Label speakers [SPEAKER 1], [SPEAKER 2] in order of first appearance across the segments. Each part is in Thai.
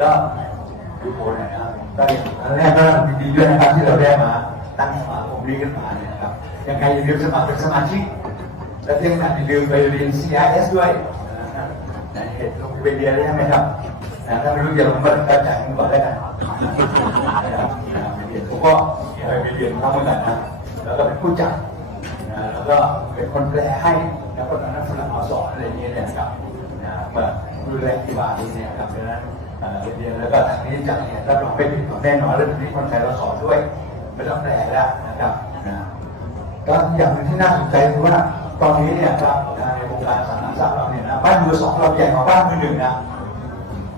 [SPEAKER 1] ก็ดูโพลนะครับก็อย่างแรกก็ยินดีด้วยนะครับที่เราได้มาตั้งสมาคมนี้ขึ้นมาเนี่ยครับยังไงอย่าลืมสมัครเป็นสมาชิก และที่สำคัญอย่าลืมไปเรียน CIS ด้วยนะเห็นลงไปเรียนได้ไหมครับนะถ้าไม่รู้อย่าลงมาตัดใจมันก่อนได้กันนะครับผมก็ไปเรียนมาเหมืนะแล้วก็เป็นผู้จัดแล้วก็เป็นคนแปลให้แล้วก็นักฝรั่งสอนอะไรอย่างเงี้ยนะครับดูแลที่บ้านนี่นครับดังนั้น เรียนแล้วก็ทางนี้จัดเนี่ยรับรองเป็นผิดแน่นอนเรื่องนี้คนไทยเราสอนด้วยไม่ต้องแปลแล้วนะครับนะก็อย่างหนึ่งที่น่าสนใจคือว่าตอนนี้เนี่ยครับในวงการสาธารณสุขเราเนี่ยนะบ้านมือสองเราใหญ่กว่าบ้านมือหนึ่งนะ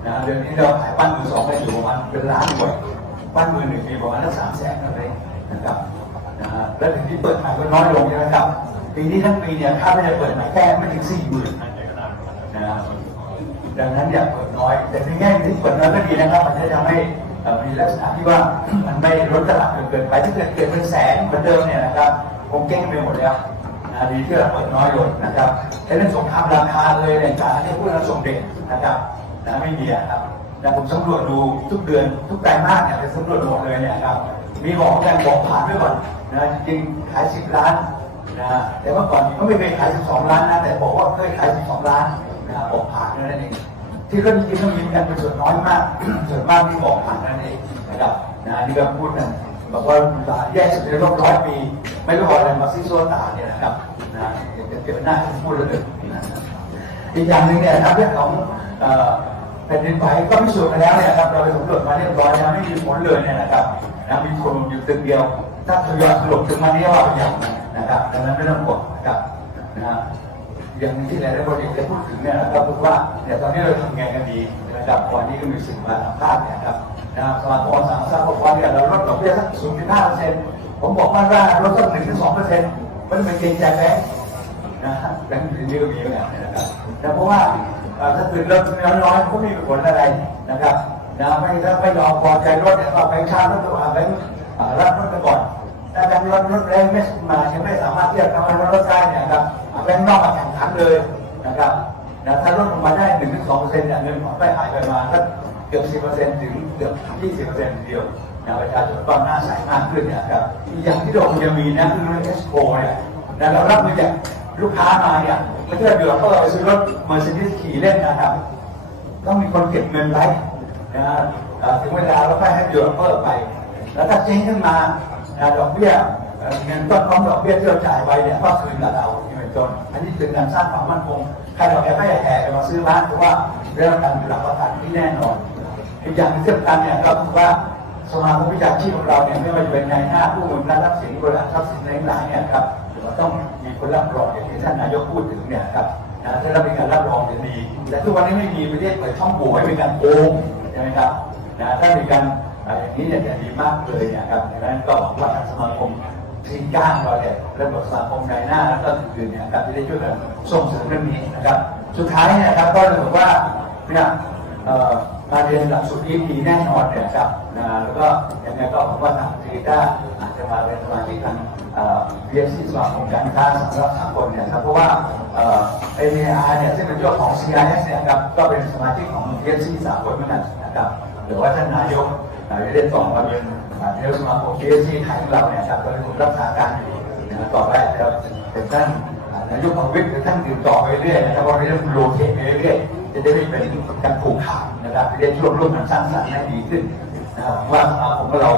[SPEAKER 1] นะเดือนนี้เราขายบ้านมือสองได้อยู่ประมาณเป็นล้านกว่าบ้านมือหนึ่งมีประมาณสักสามแสนอะไรนะครับนะฮะแล้วถึงที่เปิดใหม่ก็น้อยลงใช่ไหมครับปีนี้ทั้งปีเนี่ยถ้าไม่ได้เปิดใหม่แค่ไม่ถึงสี่หมื่นนะ ดังนั้นอย่าเปิดน้อย แต่ในแง่ที่เปิดน้อยก็ดีนะครับ มันจะทำให้มีลักษณะที่ว่ามันไม่ลดตลาดจนเกินไปถ้าเกิดเกิดเป็นแสนเหมือนเดิมเนี่ยนะครับคงเก้งไปหมดแล้วนะดีที่เราเปิดน้อยลงนะครับแต่เรื่องสงครามราคาเลยเนี่ยการที่พูดเราส่งเด็กนะครับนะไม่มีอะครับนะผมสำรวจดูทุกเดือนทุกไตรมาสเนี่ยเป็นสำรวจหมดเลยเนี่ยครับมีบอกกันบอกผ่านไว้ก่อนนะจริงขาย10ล้าน นะแต่เมื่อก่อนก็ไม่เคยขาย12ล้านนะแต่บอกว่าเคยขาย12ล้านนะบอกผ่านนั่นเองที่ก็จริงๆก็มีกันเป็นส่วนน้อยมาก ส่วนมากที่บอกผ่านนั่นเองนะครับนะนี่ก็พูดกันบอกว่าตาแย่สุดในโลกร้อยปี ไม่รู้ว่าอะไรมาซิโซตาเนี่ยนะครับนะเดี๋ยวหน้าพูดเลยอีกอย่างหนึ่งเนี่ยนะครับเรื่องของแผ่นดินไหวก็พิสูจน์มาแล้วเนี่ยนะครับเราไปสำรวจมาเรียบร้อยแล้วไม่มีผลเลยเนี่ยนะครับนะมีคนอยู่ตึกเดียว ถ้าทยอยสรุปถึงมานี้ว่าเป็นอย่างไร นะครับดังนั้นไม่ต้องกลัวนะครับนะอย่างที่หลายๆคนอยากจะพูดถึงเนี่ยนะครับคือว่าเนี่ยตอนนี้เราทำงานกันดีนะครับวันนี้ก็มีสิ่งมาสัมภาษณ์เนี่ยครับนะครับสมาคมสังสรรค์บอกว่าเนี่ยเราลดดอกเบี้ยสัก0.5เปอร์เซ็นต์ผมบอกว่าว่าลดสัก1ถึง2เปอร์เซ็นต์ไม่ต้องไปเกรงใจแบงค์นะฮะแบงค์ถึงนี้ก็มีเหมือนกันนะครับแต่เพราะว่าถ้าเกิดลดน้อยๆก็ไม่มีผลอะไรนะครับนะไม่ถ้าไม่ยอมพอใจลดเนี่ยก็แบงค์ชาติลดตัวแบงค์รับลดไปก่อน ถ้าแบงค์รถรถแรงไม่มายังไม่สามารถเทียบกับรถรถได้เนี่ยนะครับแบงค์นอกมาแข่งขันเลยนะครับนะถ้าลดลงมาได้หนึ่งถึงสองเปอร์เซ็นต์เนี่ยเงินของไปหายไปมาก็เกือบสิบเปอร์เซ็นต์ถึงเกือบยี่สิบเปอร์เซ็นต์เดียวนะประชาชนก็น่าใส่มากขึ้นเนี่ยครับอีกอย่างที่เราจะมีนะคือเรื่องเอสโคเนี่ยนะเรารับมาจากลูกค้ามาเนี่ยไม่ใช่เดือดก็เราไปซื้อรถเมอร์เซเดสขี่เล่นนะครับต้องมีคนเก็บเงินไว้นะถึงเวลาเราก็ให้เดือดเพิ่มไป แล้วถ้าเจ๊งขึ้นมา นะดอกเบี้ยเงินต้นของดอกเบี้ยที่เราจ่ายไว้เนี่ยก็คืนกับเราที่เป็นต้นอันนี้เป็นการสร้างความมั่นคงใครเราแอบไม่แห่กันมาซื้อร้านเพราะว่าได้รับการหลักประกันที่แน่นอนอีกอย่างที่สำคัญเนี่ยก็คือว่าสมาคมวิชาชีพของเราเนี่ยไม่ว่าจะเป็นนายหน้าผู้มีการรับสินบริษัททรัพย์สินหลายๆเนี่ยครับเราต้องมีคนรับรองอย่างที่ท่านนายกพูดถึงเนี่ยครับนะถ้าเรามีการรับรองจะดีแต่ทุกวันนี้ไม่มีประเทศเปิดช่องโหว่ให้มีการโกงใช่ไหมครับนะถ้ามีการ อ่าอย่างนี้เนี่ยจะดีมากเลยเนี่ยครับดังนั้นก็หวังว่าทางสมาคมทีมก้างเราเนี่ยระบบสมาคมนหน้าแล้วก็อื่นๆเนี่ยครับจะได้ช่วยกันส่งเสริมเรื่องนี้นะครับ สุดท้ายเนี่ยครับก็เลยบอกว่าเนี่ยมาเรียนหลักสูตรนี้ดีแน่นอนเนี่ยครับนะแล้วก็ยังไงก็หวังว่าทางทีด้าอาจจะมาเป็นสมาชิกทางเอ่อ BSC สมาคมการค้าสำหรับสากลเนี่ยครับเพราะว่าเอ่อ AAR เนี่ยซึ่งเป็นเจ้าของ CIS เนี่ยครับก็เป็นสมาชิกของ BSC สากลเหมือนกันนะครับหรือว่าท่านนายก อ่าได้ต่อมาเป็นอ่านายกสมาคม BSC ไทยของเราเนี่ยครับก็เป็นผู้รักษาการอยู่นะครับต่อไปแล้วเป็นท่านนายกประวิตรหรือท่านอื่นต่อไปเรื่อยนะครับว่าเรื่องโลเทไปเรื่อยจะได้ไม่เป็นการผูกขาดนะครับจะได้ช่วยร่วมกันสร้างสรรค์ให้ดีขึ้นนะครับว่าสมาคมของเรา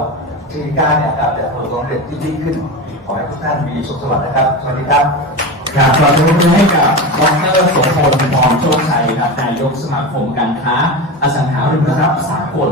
[SPEAKER 1] ทีการเนี่ยครับจะประสบความสำเร็จที่ยิ่งขึ้นขอให้ทุกท่านมีสุขสวัสดิ์นะครับ สวัสดีครับ
[SPEAKER 2] ครับขอทุนให้กับดรโสพลทองโชคชัยครับนายกสมาคมการค้าอสังหาริมทรัพย์สากล